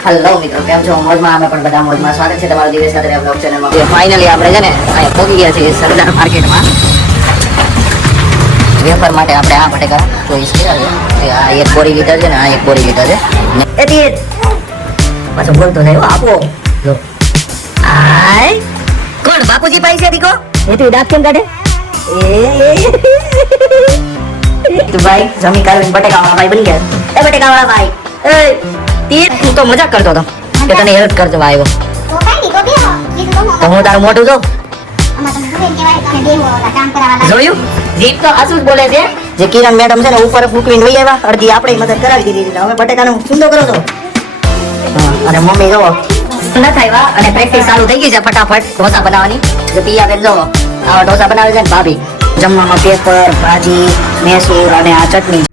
Hello મિત્રો, કેમ છો? મોજમાં? અમે પણ બધા મોજમાં. સ્વાગત છે તમારું દિવેશ ખાતરિયા બ્લોગ ચેનલમાં. ફાઇનલી આપણે છે ને અહીંયા પહોંચી ગયા છીએ સરદાર માર્કેટમાં. વેફર માટે આપણે આ બટેકા ચોઈસ કર્યા છે. આ એક બોરી લીટર છે ને આ એક બોરી લીટર છે. એથી પાછો બોલતો થાય આપો જો. આય કોણ બાપુજી પાસે દીકો એથી દાંત કેમ કાઢે? તું ભાઈ જમી કાઢીને બટેકા વાળા ભાઈ બની ગયા. એ બટેકા વાળા ભાઈ, તું તો મજાક કરતો હતો કે તને હેલ્પ કરજો આવ્યો તો હું તારું મોટું જો જોયું જીત તો આસુ જ બોલે છે. જે કિરણ મેડમ છે ને ઉપર ફૂકવીને વહી આવ્યા, અડધી આપણે મદદ કરાવી દીધી. હવે બટેકાનું સુંદો કરો છો. અને મમ્મી જોવો ન થાય અને પ્રેક્ટિસ ચાલુ થઈ ગઈ છે ફટાફટ ઢોસા બનાવવાની. જો પિયા બેન જોવો આવા ઢોસા બનાવે છે ને ભાભી. જમવામાં પેપર, ભાજી, મેસૂર અને આ ચટણી.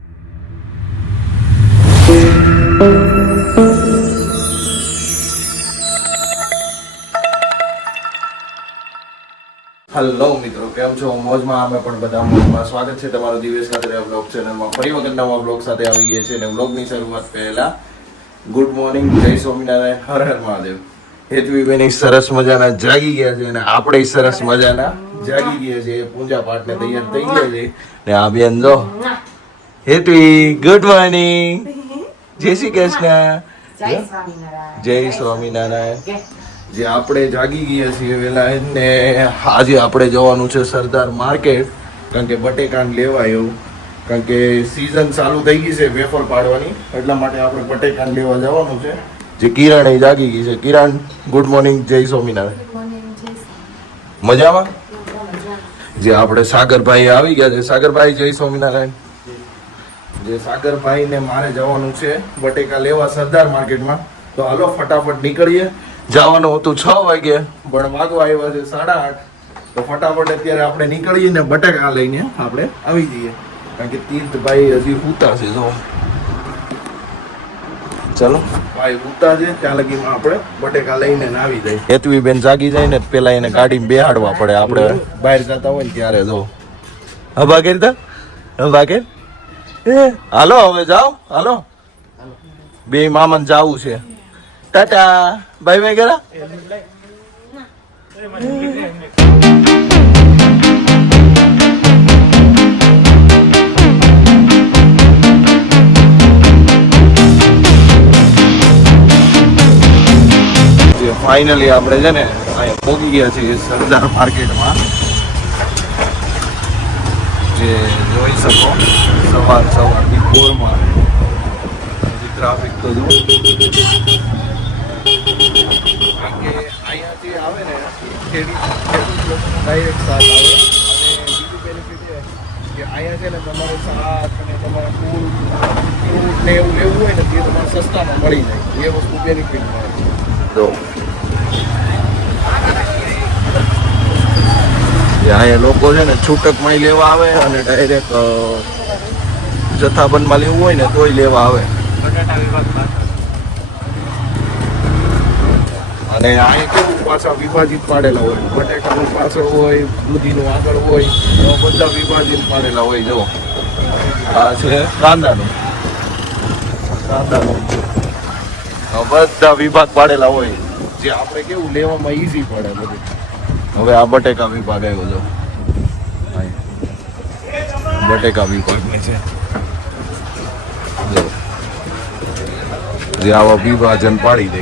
હેલો મિત્રો, કેમ છો? મોજમાં? અમે પણ બધા મોજમાં. સ્વાગત છે તમારું દિવેશ ખાતરિયા બ્લોગ ચેનલમાં. ફરી વખત નવા બ્લોગ સાથે આવી ગયા છે અને બ્લોગની શરૂઆત પહેલા ગુડ મોર્નિંગ, જય સ્વામિનારાયણ, હર હર મહાદેવ. હેતવીબેન સરસ મજાના જાગી ગયા છે અને આપણે સરસ મજાના જાગી ગયા છે. પૂજા પાઠને તૈયાર થઈ ગયા છે ને આ બેન જો હેતવી ગુડ મોર્નિંગ, જય શ્રી કૃષ્ણ, જય સ્વામિનારાયણ. જે આપણે જાગી ગયા છીએ વેલા ને આજે આપણે જવાનું છે સરદાર માર્કેટ, કારણ કે બટેકાને લેવા એવું, કારણ કે સીઝન ચાલુ થઈ ગઈ છે વેફર પાડવાની, એટલા માટે આપણે બટેકાને લેવા જવાનું છે. જે કિરણ એ જાગી ગઈ છે. કિરણ ગુડ મોર્નિંગ, જય સ્વામિનારાયણ. મજામાં? જે આપણે સાગરભાઈ આવી ગયા છે. સાગરભાઈ જય સ્વામિનારાયણ. જે સાગરભાઈ ને મારે જવાનું છે બટેકા લેવા સરદાર માર્કેટમાં, તો હાલો ફટાફટ નીકળીએ. જવાનું હતું 6 વાગે પણ વાગવા આવ્યા છે 8:30, તો ફટાફટ અત્યારે આપણે નીકળીએ ને બટેકા લઈને આપણે આવી જઈએ, કારણ કે તીર્થભાઈ હજી હુતા છે. જો ચલો ભાઈ હુતા છે ત્યાં લગીમાં આપણે બટેકા લઈને આવી જાય. હેતવી બેન જાગી જાય ને પેલા એને ગાડીમાં બેહાડવા પડે. આપણે બહાર જતા હોય ને ત્યારે જો હબા કરતા હબા હાલો હવે જાઓ, હાલો બે મામાને જાવું છે. ટાટા બાય બાય કરા. ફાઇનલી આપણે છે ને અહીંયા પહોંચી ગયા છીએ સરદાર માર્કેટમાં. જે જોઈ શકો સવારની પોરમાં ટ્રાફિક તો જો અહીંયાથી આવે ને ખેડૂત લોકો ડાયરેક્ટ શાક આવે. અને બીજું બેનિફિટ એ કે અહીંયા છે ને તમારે શાક અને તમારે ફ્રૂટ ને એવું લેવું હોય ને તે તમારે સસ્તામાં મળી જાય. એ વસ્તુ બેનિફિટ મળે. તો અહીંયા લોકો છે ને છૂટકમાં લેવા આવે અને ડાયરેક્ટ જથ્થાબંધમાં લેવું હોય ને તોય લેવા આવે. અને અહીંયા કેવું પાછા વિભાજિત પાડેલા હોય, બટેકાનું પાછળ હોય, દૂધીનું આગળ હોય, બધા વિભાજિત પાડેલા હોય. જો આ છે કાંદાનું બધા વિભાગ પાડેલા હોય, જે આપણે કેવું લેવામાં ઈઝી પડે બધું. હવે આ બટેકા વિભાગ આવ્યો જો બટેકા વિભાગની છે. જે આવા વિભાજન પાડી દે.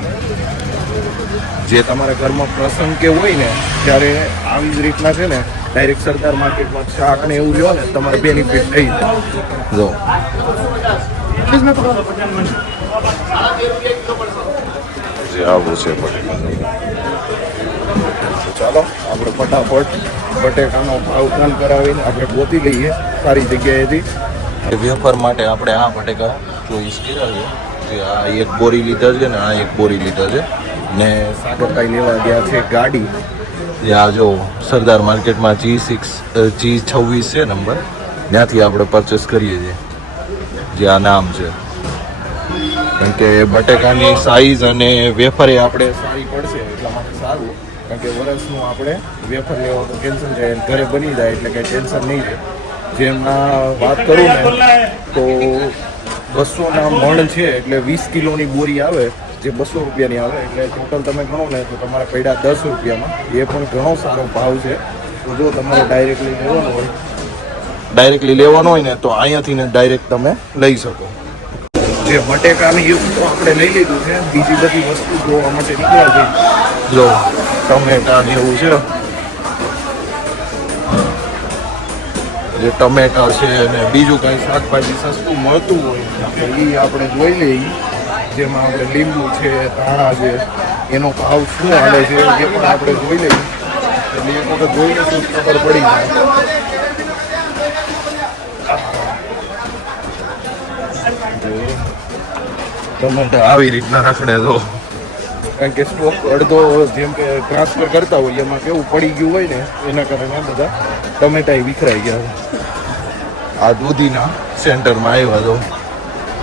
જે તમારા ઘરમાં પ્રસંગ કે હોય ને ત્યારે આવી જ રીતના છે ને ડાયરેક્ટ સરદાર માર્કેટમાં શાક ને એવું લ્યો ને તમારે બેનિફિટ થઈ જાય. જો જે આવું છે બટેકા. ચાલો આપણે ફટાફટ બટેકાનો ભાવ કાન કરાવીને આપણે ગોતી લઈએ સારી જગ્યાએથી. વેફર માટે આપણે આ બટેકા ચોઈસ કર્યા છે. આ એક બોરી લીધા છે ને આ એક બોરી લીધા છે ને સાગરભાઈ લેવા ગયા છે ગાડી. આ જો સરદાર માર્કેટમાં G26 છે નંબર, ત્યાંથી આપણે પરચેસ કરીએ છીએ. જે આ નામ છે, કેમ કે બટેકાની સાઈઝ અને વેફર એ આપણે સારી પડશે એટલા માટે સારું, કારણ કે વર્ષનું આપણે વેફર લેવાનું ટેન્શન જાય, ઘરે બની જાય એટલે કંઈ ટેન્શન નહીં રહે. જેમ વાત કરું ને તો 200 મણ છે એટલે 20 કિલોની બોરી આવે, જે 200 રૂપિયાની આવે, એટલે ટોટલ તમે ગણો ને તો તમારે પડ્યા 10 રૂપિયામાં. એ પણ ઘણો સારો ભાવ છે. તો જો તમારે ડાયરેક્ટલી લેવાનો હોય ને તો અહીંયાથી ને ડાયરેક્ટ તમે લઈ શકો. જે બટેકાની યુક્ત આપણે લઈ લીધું છે. બીજી બધી વસ્તુ જોવા માટે નીકળ્યા છે. જો ટમેટા ને એવું છે, જે ટમેટા છે અને બીજું કાંઈ શાકભાજી સસ્તું મળતું હોય એ આપણે જોઈ લઈએ. જેમાં આપણે લીંબુ છે, ધાણા છે, એનો ભાવ શું હાલે છે એ પણ આપણે જોઈ લઈએ. એટલે એક વખત જોઈ લઈશું ખબર પડી જાય. ટમેટા આવી રીતના રખડે તો, કારણ કે સ્ટોક અડધો જેમ કે ટ્રાન્સફર કરતા હોય એમાં કેવું પડી ગયું હોય ને એના કારણે બધા ટમેટા વિખરાઈ ગયા. આ દૂધીના સેન્ટરમાં આવ્યા તો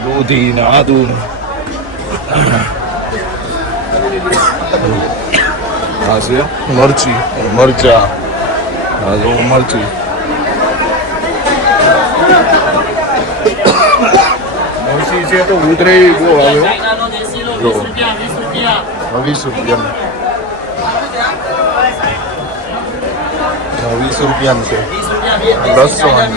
દૂધી ને આદુ આ છે મરચા આ જો મરચી છે તો ઉતરે બહુ આવ્યો. 20 રૂપિયાનું છે. લસણ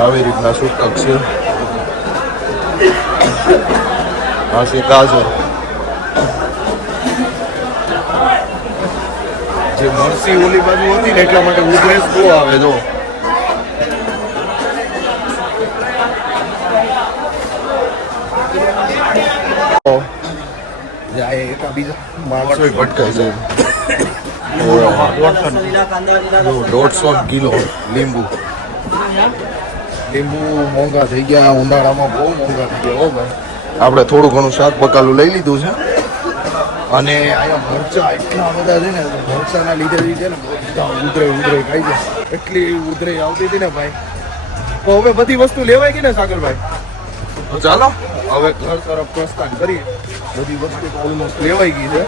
આવી રીતના છૂટક છે. આ છે ગાજર. જે મરસી ઓલી બાજુ હતી ને એટલા માટે ઉધરેસ બહુ આવે. જો માણસો ભટકાય છે. 150 કિલો લીંબુ મોંઘા થઈ ગયા. ઉનાળામાં બહુ મોંઘા થઈ ગયા. હો ભાઈ, આપણે થોડું ઘણું શાક બકાલું લઈ લીધું છે. અને અહીંયા મરચા એટલા બધા છે ને, મરચાના લીધે ને બધા ઉધરે ખાઈ જાય. એટલી ઉધરે આવતી હતી ને ભાઈ. તો હવે બધી વસ્તુ લેવાય ગઈ ને સાગરભાઈ? તો ચાલો હવે ઘર તરફ પ્રસ્થાન કરીએ. બધી વસ્તુ તો ઓલમોસ્ટ લેવાઈ ગઈ છે.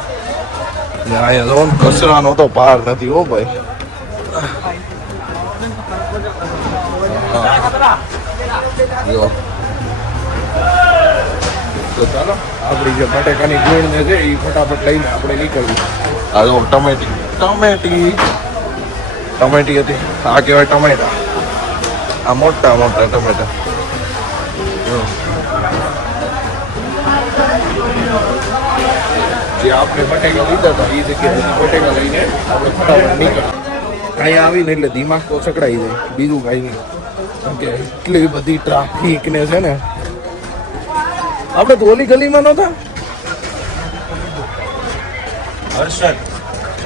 અહીંયા કચરાનો તો પાર નથી. હો ભાઈ, તો ચાલો આપણી જે બટેકાની ગોળ ને છે એ ફટાફટ લઈને આપણે નીકળવું. આ જો ટમેટી હતી. આ કહેવાય ટમેટા. આ મોટા ટમેટા. જે આપણે બટેકા લીધા હતા એ જગ્યાએ બટેકા લઈને આપણે ફટાફટ નીકળ્યા. અહીંયા આવીને એટલે દિમાગ તો ચકડાઈ જાય, બીજું કાંઈ નહીં. કેમ કે એટલી બધી ટ્રાફિક ને છે ને. આપણે તો ઓલી ગલીમાં નહોતા?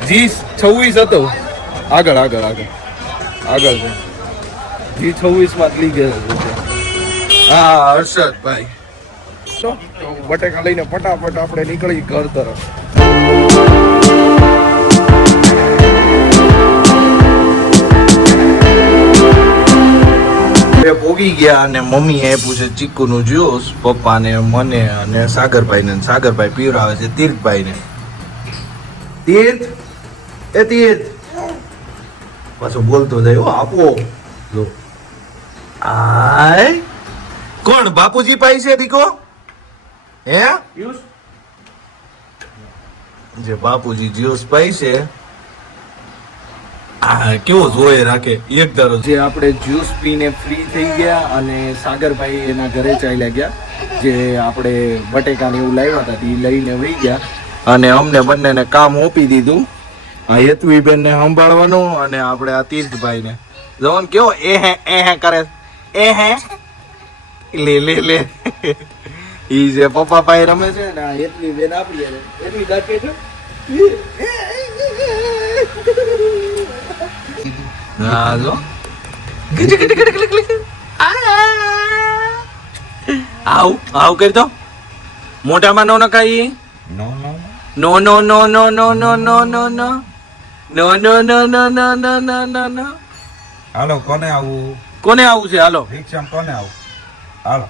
G26 હતો. આગળ છે. G26 માં લઈ ગયા. હા, હર્ષદભાઈ. તો બટેકા લઈને ફટાફટ આપણે નીકળી ઘર તરફ. પોગી ગયા અને મમ્મીએ આપ્યું છે ચીકુનું જ્યુસ પપ્પાને, મને અને સાગરભાઈને. સાગરભાઈ પીવડાવે છે તીર્થભાઈને. તીર્થ પાછો બોલતો જાય. હો આપો. જો આય કોણ બાપુજી પાઈ છે દીકો? હે જે બાપુજી જ્યુસ પાઈ છે. કેવો જોયે રાખે એક ધારો. જે આપણે જ્યુસ પીને ફ્રી થઈ ગયા અને સાગરભાઈ એના ઘરે ચાલ્યા ગયા. જે આપણે બટેકાને એવું લાવ્યા હતા એ લઈને વહી ગયા અને અમને બંનેને કામ ઓપી દીધું. આ હેતવીબેન ને સંભાળવાનું અને આપણે આ તીર્થભાઈ ને જવાનું. કેવો એ હે કરે. એ હે લે ઈ જે પપ્પા ભાઈ રમે છે ને આ હેતવીબેન આપી એટલી દાખે છે. હા જો આવ કરી દો. મોઢામાં નો નખાય. નો હાલો કોને આવું કોને આવું છે? હાલો રિક્ષામાં કોને આવું? હાલો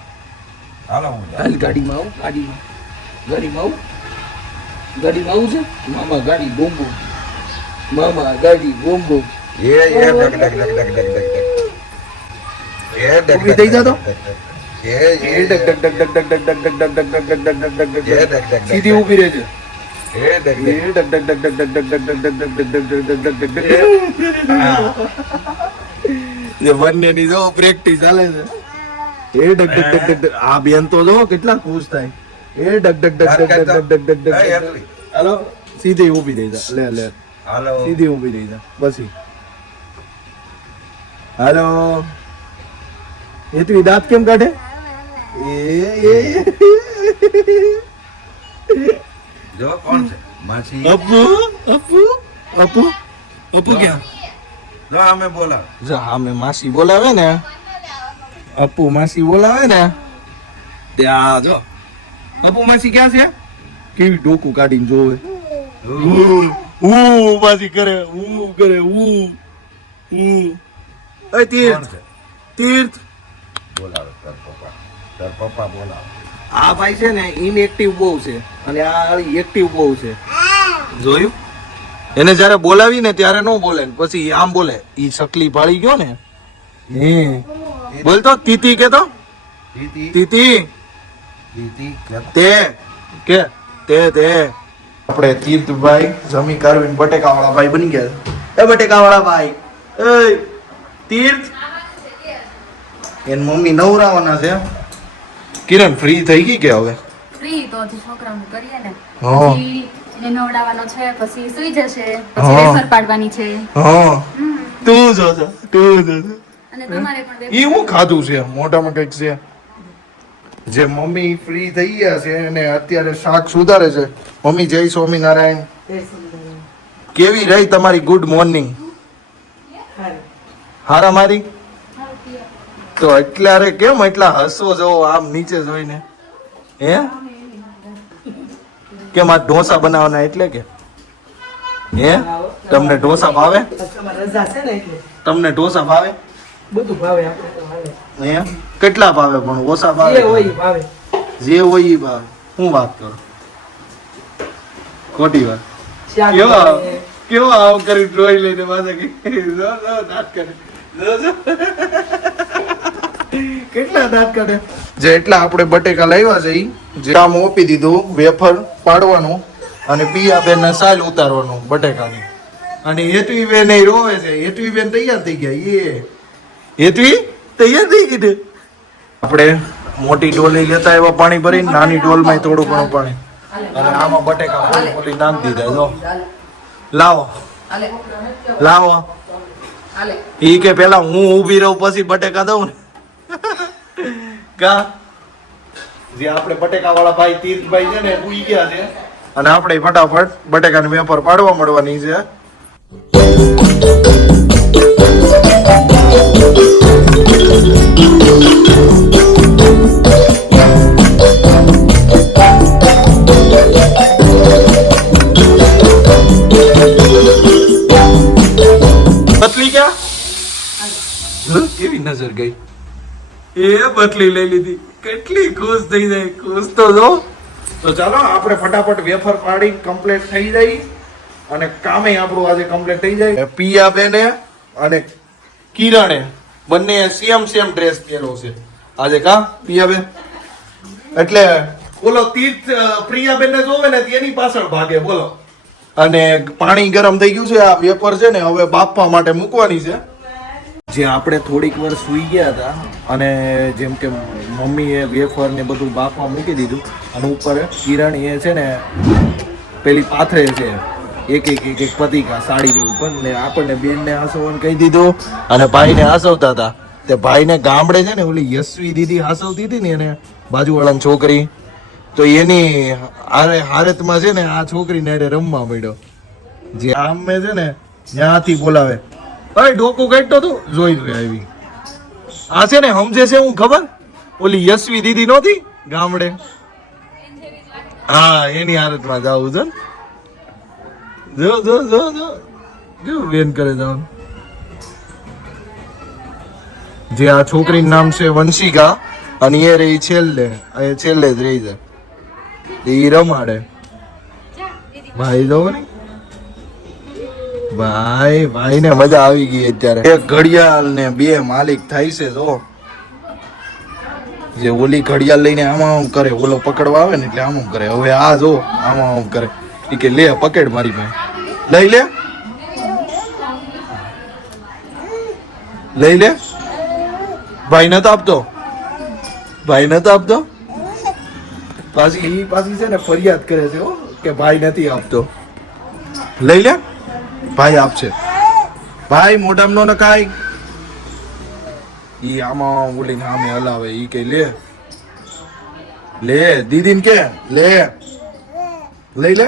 ગાડીમાં આવું. ગાડીમાં આવું છે. મામા ગાડી બોમ એ ડગ ડગ ડગ ડગ ડગ ડગ ડગ એ ડગ ઊભી થઈ જા તો. એ એ ડગ ડગ ડગ ડગ ડગ ડગ ડગ ડગ ડગ ડગ ડગ ડગ ડગ ડગ ડગ ડગ. સીધી ઊભી રહેજે. એ ડગ એ ડગ ડગ ડગ ડગ ડગ ડગ ડગ ડગ ડગ ડગ ડગ ડગ ડગ. જે બંનેની જો પ્રેક્ટિસ ચાલે છે. એ ડગ ડગ ડગ ડગ ડગ. આ બેન તો જો કેટલા ખુશ થાય. એ ડગ ડગ ડગ ડગ ડગ ડગ ડગ ડગ ડગ. હાલો સીધી ઊભી રહી જા. લે લે હાલો સીધી ઊભી રહી જા. પછી હાલો હેતવી દાંત કેમ કાઢે? જો કોણ છે માસી અપુ અપુ અપુ અપુ ક્યાં? જો અમે બોલા જો અમે માસી બોલાવે ને, અપુ માસી બોલાવે ને ત્યાં જો અપુ માસી ક્યાં છે? કેવી ડોકું કાઢીને જોવે. માસી કરે કરે કોણ તીર્થ છે તીર્થ બોલાવે તાર પપ્પા બોલાવે આ ભાઈ છે ને ઇનએક્ટિવ બહુ છે અને આ એક્ટિવ બહુ છે. જોયું? એને જયારે બોલાવી ને ત્યારે નો બોલે ને પછી આમ બોલે. ઈ સકલી ભાળી ગયો ને. બોલતો તીતી કેતો દીદી તીતી દીદી તે કે તે આપણે તીર્થભાઈ જમી કરવીને બટેકા વાળા ભાઈ બની ગયા. એ બટેકા વાળા ભાઈ એ તીર્થ એન મમ્મી નવરાવાના છે. કિરણ ફ્રી થઈ ગઈ કે હવે? ફ્રી તો હજી છોકરાનું કરીએ ને. હા. પછી એને નવડાવવાનો છે, પછી સુઈ જશે, હા. પછી વેફર પાડવાની છે. હા તું જોજો અને તમારે પણ વેફર ઈ હું ખાધું છે મોઢામાં કઈક છે. જે મમ્મી ફ્રી થઈ ગયા છે અને અત્યારે શાક સુધારે છે. મમ્મી જય સ્વામિનારાયણ. કેવી રહી તમારી ગુડ મોર્નિંગ? હારા મારી તો અત્યારે કેમ એટલા હસો જો આમ નીચે જોઈને? હે કેમ આ ઢોસા બનાવવાના એટલે કે? હે તમને ઢોસા ભાવે? રજા છે ને એટલે તમને ઢોસા ભાવે? બધું ભાવે આપણે તો હાલે. હે કેટલા ભાવે પણ ઓછા જે ભાવે? હોય ઈ ભાવે જે હોય ઈ ભાવે. હું વાત કરું ખોટી વાત. શાક કેવા ભાવે. કેવા આમ કરી ડ્રોઈ લઈને પાછા કે દાંત કાઢે. કેટલા દાંત કાઢે? જે એટલા આપણે બટેકા લાવ્યા છે ઈ જે કામ ઓપી દીધું. વેફર પાડવાનું અને પિયા બેન સાલ ઉતારવાનું બટેકાની. અને હેતવી બેન એ રોવે છે. હેતવી બેન તૈયાર થઈ ગયા. એ હેતવી તૈયાર થઈ ગઈ છે. આપણે મોટી ડોલી લેતા આવ્યા પાણી ભરીને, નાની ડોલમાં થોડું ઘણું પાણી અને આમાં બટેકા ફોલી નાખી દીધા. જો લાવો લાવો. ઈ કે પેલા હું ઊભી રહું પછી બટેકા દઉં ને. કા જે આપણે બટેકા વાળા ભાઈ તીર્થભાઈ છે ને ઉઈ ગયા છે અને આપણે ફટાફટ બટેકાની વેફર પાડવા મળવાની છે. બતલી ક્યાં? કેવી નજર ગઈ. એ બતલી લઈ લીધી. કેટલી ખુશ થઈ જાય. ખુશ તો જો. તો ચાલો આપણે ફટાફટ વેફર પાડી કમ્પ્લીટ થઈ જાય અને કામે આપણું આજે કમ્પ્લીટ થઈ જાય. પિયા બેને અને કિરણે બંને સેમ ડ્રેસ પહેર્યો છે આજે. કા પિયા બેન? એટલે બોલો તીર્થ પ્રિયાબેન ને જોવે ને તેની પાછળ ભાગે. બોલો. અને પાણી ગરમ થઈ ગયું છે. આ વેફર છે ને હવે બાફવા માટે મૂકવાની છે. જે આપણે થોડીક વાર સૂઈ ગયા હતા અને જેમ કે મમ્મીએ વેફર ને બધું બાફવા મૂકી દીધું અને ઉપર કિરણ એ છે ને પેલી પાથરે છે એક પતિકા સાડીની ઉપર ને આપણને બેનને હાસવવાનું કહી દીધું અને ભાઈને હાસવતા હતા. તે ભાઈને ગામડે છે ને ઓલી યશવી દીદી હાસવતી હતી ને એને બાજુવાળાની છોકરી, તો એની હારતમાં છે ને આ છોકરીને એને રમવા મળ્યો. જે આમ મેં છે ને ત્યાંથી બોલાવે, અરે ડોકું કાઢતો તું જોઈ આવી. આ છે ને સમજે છે હું ખબર? ઓલી યશવી દીદી નહોતી ગામડે, હા એની હાલતમાં જાવું છે. જો જો જો જો જો બેન કરે જવાનું. જે આ છોકરીનું નામ છે વંશિકા અને એ રહી છેલ્લે જ રહી જાય. એ રમાડે ભાઈ. જો ને ભાઈ ને મજા આવી ગઈ અત્યારે. એક ઘડિયાળ ને બે માલિક થાય છે. જો જે ઓલી ઘડિયાળ લઈને આમ કરે, ઓલો પકડવા આવે ને એટલે આમ કરે. હવે આ જો આમ કરે. ઈ કે લે પકડ મારી પાસે, લઈ લે લઈ લે. ભાઈ નતો આપતો, ભાઈ નતો આપતો. પાછી છે ને ફરિયાદ કરે છે હો કે ભાઈ નથી આપતો. લઈ લે, ભાઈ આપશે. ભાઈ મોઢામાં ન નખાય. ઈ આમાં બોલીને સામે હલાવે. ઈ કે લે લે દીદીને કે લે લઈ લે.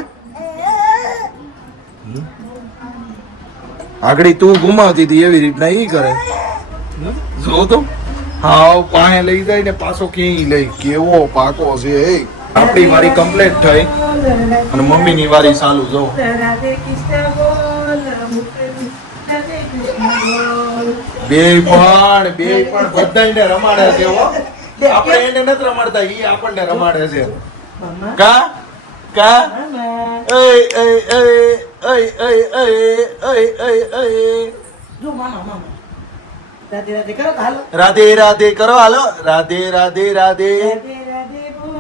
આગળ તું ઘુમાવતી હતી એવી રીતના ઈ કરે. જો તો હાવ પાસે લઈ જાય ને પાછો ક્યાંય લઈ. કેવો પાકો છે એ. આપણી વારી કમ્પ્લીટ થઈ અને મમ્મીની વારી ચાલુ. જો રાધે કૃષ્ણ બોલ, રાધે કૃષ્ણ બોલ. બે પણ બધાયને રમાડે છે હો. આપણે એને નથી રમાડતા, ઈ આપણને રમાડે છે. મામા, કા કા મામા. જો મામા, મામા. રાધે રાધે કરો તો હાલો. રાધે રાધે કરો હાલો. રાધે રાધે રાધે રાધે રાધે બોલ,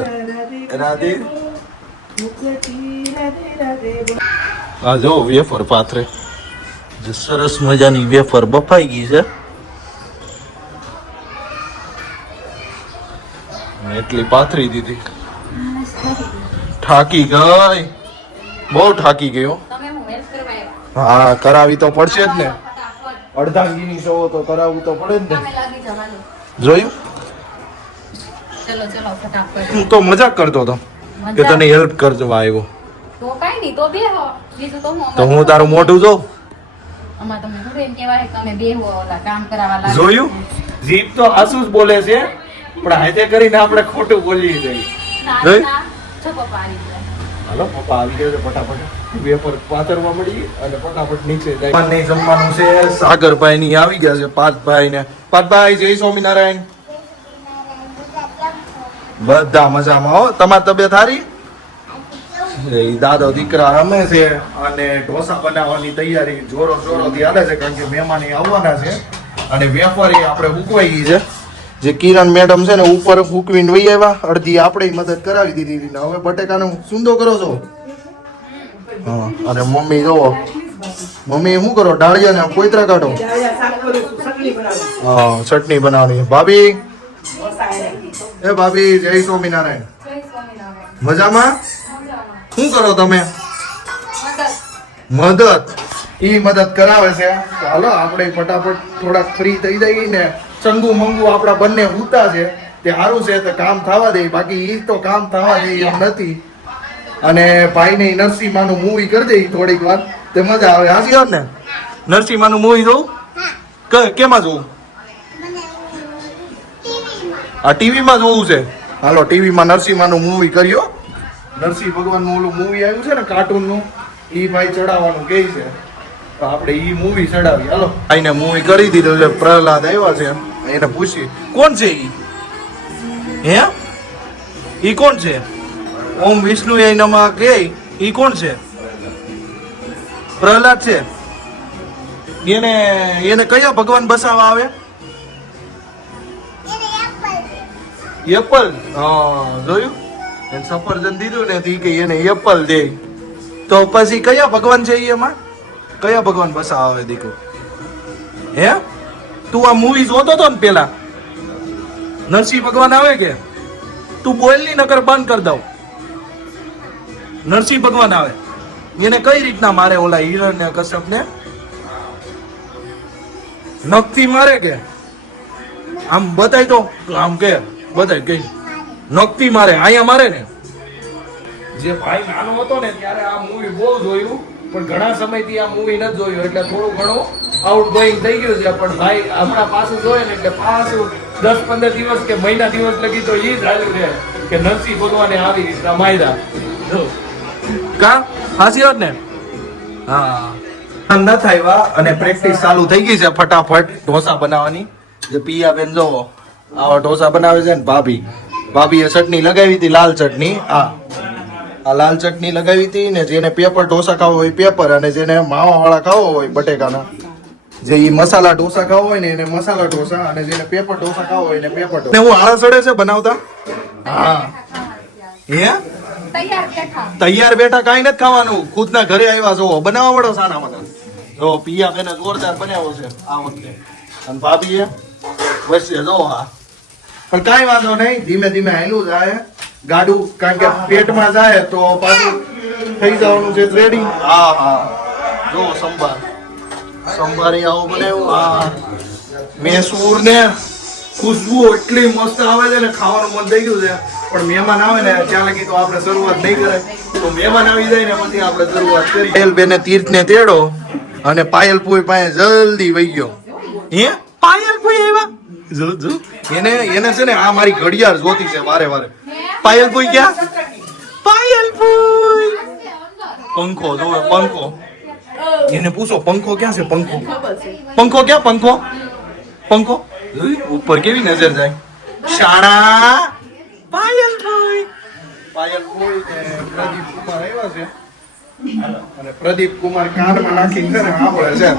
રાધે રાધે. મુખથી રાધે રાધે બોલ. આ જો વેફર પાથરે. જે સરસ મજાની વેફર બફાઈ ગઈ છે. એટલી પાથરી દીધી. થાકી ગઈ, બહુ થાકી ગયો. તમે હું હેલ્પ કરવા આવ્યા. હા કરાવી તો પડશે જ ને. ફટાફટ અડધાંગીની શો તો કરાવવું તો પડે જ ને. તમે લાગી જાઓ, હાલો. જોયું? ચલો ચલો ફટાફટ. હું તો મજાક કરતો હતો કે તને હેલ્પ કરજો આવ્યો. તો કાઈ નહીં, તો બેહો. બીજું તો હું તો હું તારું મોઢું જોઉં. અમાર તમને થોડું એમ કહેવાય કે તમે બેહો ઓલા કામ કરાવવા લાગે. જોયું? જીભ તો આસુ જ બોલે છે પણ હાથે કરીને આપણે ખોટું બોલી જઈએ. ના જોઈ? ના, છો પપ્પા આવી ગયા. હાલો પપ્પા આવી ગયો છે. ફટાફટ વેફર પાથરવા મળી અને ફટાફટ નીચે જાય. નહીં જમવાનું છે. સાગરભાઈ ની આવી ગયા છે. પાર્થભાઈ ને. પાર્થભાઈ જય સ્વામિનારાયણ. બધા મજામાં હો. તમારી તબિયત સારી? એ દાદો દીકરા રમે છે અને ઢોસા બનાવવાની તૈયારી જોરો જોરોથી હાલે છે કારણ કે મહેમાન આવવાના છે અને વેફર એ આપણે ઉકવાઈ ગઈ છે. જે કિરણ મેડમ છે ને ઉપર ફૂકવીને વહી આવ્યા. અડધી આપણે મદદ કરાવી દીધી ને હવે બટેકાનો સુંદો કરો છો. હા અને મમ્મી જોવો, મમ્મી શું કરો? ડાળિયા ને કોઈતરા કાઢો. ડાળિયા શાક કરું છું, ચટણી બનાવું. હા ચટણી બનાવવાની. ભાભી ઢોસા આવ્યા. એ ભાભી જય સ્વામિનારાયણ. જય સ્વામિનારાયણ. મજામાં? મજામાં. શું કરો તમે? મદદ. મદદ. ઈ મદદ કરાવે છે. ચાલો આપણે ફટાફટ થોડાક ફ્રી થઈ જઈએ ને. ચંગુ મંગુ આપણા બંને ઉતા છે તે સારું છે તો કામ થવા દે. બાકી ઈ તો કામ થવા દે એમ નથી. અને ભાઈને નરસિંહમાનું મૂવી કરી દે થોડીક વાર તે મજા આવે. હાસી વાત ને? નરસિંહમાનું મૂવી જોઉં? કેમાં જોવું? આ ટીવીમાં જોવું છે. હાલો ટીવીમાં નરસિંહમાનું મૂવી કર્યો. નરસિંહ ભગવાનનું ઓલું મૂવી આવ્યું છે ને કાર્ટૂનનું, ઈ ભાઈ ચડાવવાનું કહે છે તો આપણે ઈ મૂવી ચડાવી. હાલો ભાઈને મૂવી કરી દીધું છે. પ્રહલાદ આવ્યા છે એને પૂછી કોણ છે ઈ? હે ઈ કોણ છે? ઓમ વિષ્ણુ નમઃ કે ઈ કોણ છે? પ્રહલાદ છે. એને કયા ભગવાન બસાવવા આવે? એપલ. હા જોયું? એને સફરજન દીધું ને ઈ કે એને એપલ દે. તો પછી કયા ભગવાન છે ઈ? એમાં કયા ભગવાન બસાવવા આવે દીકરો? હે તું આ મૂવી જોતો તો ને પેલા? નરસિંહ ભગવાન આવે કે? તું બોલ ની નકર બંધ કરી દઉં. નરસિંહ ભગવાન આવે. એને કઈ રીતના મારે ઓલા હિરણ્ય કશ્યપ ને? નખથી મારે કે આમ બતાય તો આમ કે બતાય કઈ નખથી મારે અહીંયા મારે ને? જે ભાઈ નાનો હતો ને ત્યારે આ મૂવી બહુ જોયું પણ ઘણા સમયથી આ મૂવી નથી જોયું એટલે થોડું ઘણું આઉટ ગોઈંગ થઈ ગયું છે. પણ ભાઈ હમણાં પાછું જોઈએ ને એટલે પાછું 10-15 દિવસ કે મહિના દિવસ લગી તો એ જ હાલ્યું રહે કે નરસિંહ ભગવાને આવી રીતના માર્યા. કા હાસી વાત ને? હા ન થાય અને પ્રેક્ટિસ ચાલુ થઈ ગઈ છે ફટાફટ ઢોસા બનાવવાની. જે પિયાબેન જોવો આવા ઢોસા બનાવે છે ને ભાભીએ ચટણી લગાવી હતી લાલ ચટણી. આ લાલ ચટણી લગાવી હતી ને જેને પેપર ઢોસા ખાવો હોય પેપર અને જેને માવા વાળા ખાવો હોય બટેકાના જે ઈ મસાલા ઢોસા ખાવો હોય ને એને મસાલા ઢોસા, અને જેને પેપર ઢોસા ખાવો હોય એને પેપર ઢોસા. હું આળસ ચડે છે બનાવતા. હા હે તૈયાર બેઠા તૈયાર બેઠા કાંઈ નથી ખાવાનું, ખુદના ઘરે આવ્યા છો બનાવવા પડો સાના મને. જો પિયા બેને જોરદાર બનાવ્યો છે આ વખતે, અને ભાભીએ બસ જો હા. પણ કાંઈ વાંધો નહીં, ધીમે ધીમે હાલ્યું જાય ગાડું, કારણ કે પેટમાં જાય તો પાછું થઈ જવાનું છે રેડી. હા હા જો સંભારી આવો બનાવ્યું. હા મેસૂર ને ખુશ્બુ એટલી મસ્ત આવે છે ને, ખાવાનું મન થઈ ગયું છે. પણ મહેમાન આવે ને ત્યાં લગી તો આપણે શરૂઆત નહીં કરે, તો મહેમાન આવી જાય ને પછી આપણે શરૂઆત કરી. પાયલ બેને તીર્થ ને તેડો, અને પાયલ પુઈ પાસે જલ્દી વહી ગયો. હે પાયલ પુઈ આવ્યા? જો જો એને છે ને આ મારી ઘડિયાળ જોતી છે વારે વારે. પાયલ પુઈ ક્યાં? પાયલ પુઈ પંખો જો પંખો, એને પૂછો પંખો ક્યાં છે? પંખો ક્યાં? પંખો ઉપર કેવી નજર જાય. શાળા પાયલ ભાઈ ને પ્રદીપ કુમાર આવ્યા છે, અને પ્રદીપ કુમાર કાનમાં નાખીને છે ને આપણે છે.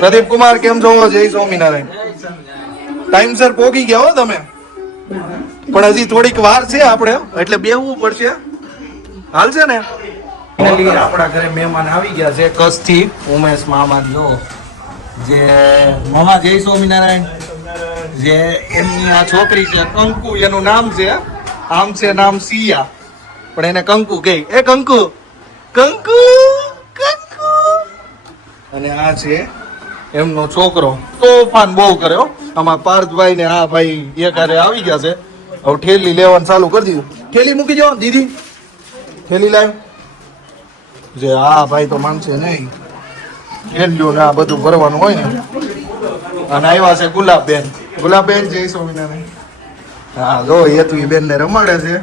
પ્રદીપ કુમાર કેમ છો? જય સ્વામિનારાયણ. ટાઈમસર પોગી ગયા હો તમે, પણ હજી થોડીક વાર છે આપણે, એટલે બેહવું પડશે. હાલ છે ને આપણા ઘરે મહેમાન આવી ગયા છે કચ્છથી. ઉમેશ મામા જો, જે મામા જય સ્વામિનારાયણ, જે એમની આ છોકરી છે કંકુ, એનું નામ છે આમ છે નામ સિયા, પણ એને કંકુ કહે. એ કંકુ કંકુ કંકુ. અને આ છે એમનો છોકરો, તોફાન બહુ કર્યો. આમાં પાર્થભાઈ ને આ ભાઈ એક હારે આવી ગયા છે. હવે ઠેલી લેવાનું ચાલુ કરી દીધું. ઠેલી મૂકી જાઓ દીદી, ઠેલી લાવ. જે આ ભાઈ તો માનશે નહીં, ઠેલ્યું ને આ બધું ભરવાનું હોય ને. અને આવ્યા છે ગુલાબબેન. ગુલાબબેન જય સ્વામિનારાયણ. હા જો હેતુ બેન ને રમાડે છે,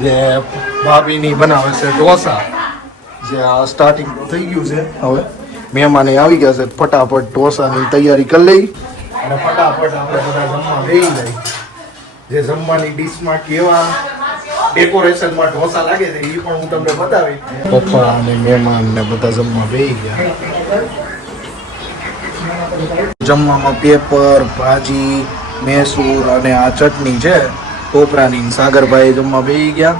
જે ભાભીની બનાવે છે ઢોસા. જે આ સ્ટાર્ટિંગ થઈ ગયું છે, હવે મહેમાને આવી ગયા છે. ફટાફટ ઢોસાની તૈયારી કરી લઈ, અને ફટાફટ આપણે બધા જમવા બેસી જાય. જે જમવાની ડીશમાં કેવા ડેકોરેશનમાં ઢોસા લાગે છે એ પણ હું તમને બતાવી. પપ્પા અને મહેમાન ને બધા જમવા બેસી ગયા. જમવામાં પેપર, ભાજી, મેસૂર અને આ ચટણી છે ટોપરાની. સાગરભાઈ જમવા બેસી ગયા.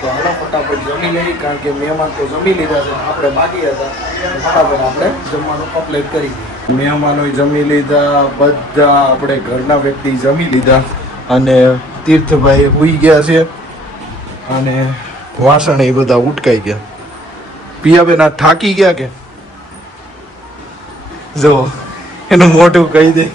તો હાલો ફટાફટ જમી લઈ, કારણ કે મહેમાન તો જમી લીધા છે, આપણે બાકી હતા. ફટાફટ આપણે જમવાનું કમ્પ્લીટ કરી દીધું. મહેમાનોય જમી લીધા, બધા આપણે ઘરના વ્યક્તિ જમી લીધા, અને તીર્થભાઈ સુઈ ગયા છે, અને વાસણ એ બધા ઉટકાઈ ગયા. પિયાબેન આ થાકી ગયા કે જો એનું મોઢું કહી દે.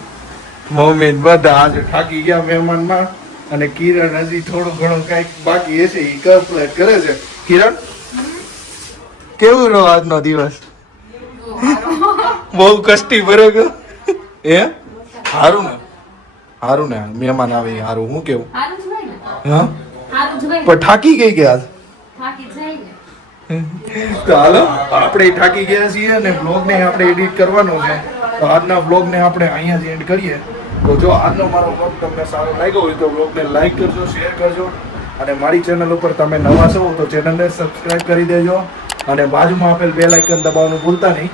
મમ્મી બધા આજે થાકી ગયા મહેમાનમાં, અને કિરણ હજી થોડું ઘણું કઈક બાકી હશે એ કમ્પ્લીટ કરે છે. કિરણ કેવું રહ્યો આજનો દિવસ? બહુ કષ્ટી ભર્યો ગયો એ? હારું ને મહેમાન આવે હારું. હું કેવું હારું જ હોય ને, હા, હારું જ હોય ને. પણ થાકી ગઈ કે આજ? થાકી જાય ને. તો હાલો આપણે થાકી ગયા છીએ, અને બ્લોગને આપણે એડિટ કરવાનો છે. તો આજના બ્લોગને આપણે અહીંયા જ એન્ડ કરીએ. તો જો આજનો મારો બ્લોગ તમને સારો લાગ્યો હોય તો બ્લોગને લાઈક કરજો, શેર કરજો, અને મારી ચેનલ ઉપર તમે નવા છો તો ચેનલને સબસ્ક્રાઇબ કરી દેજો, અને બાજુમાં આપેલ બેલ આઇકન દબાવવાનું ભૂલતા નહીં,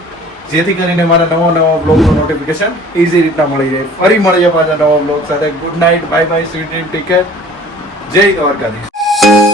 જેથી કરીને મારા નવા બ્લોગનું નોટિફિકેશન ઇઝી રીતના મળી જાય. ફરી મળીએ પાછા નવા બ્લોગ સાથે. Good night, bye bye, sweet dream, take care. જય દ્વારકાધીશ.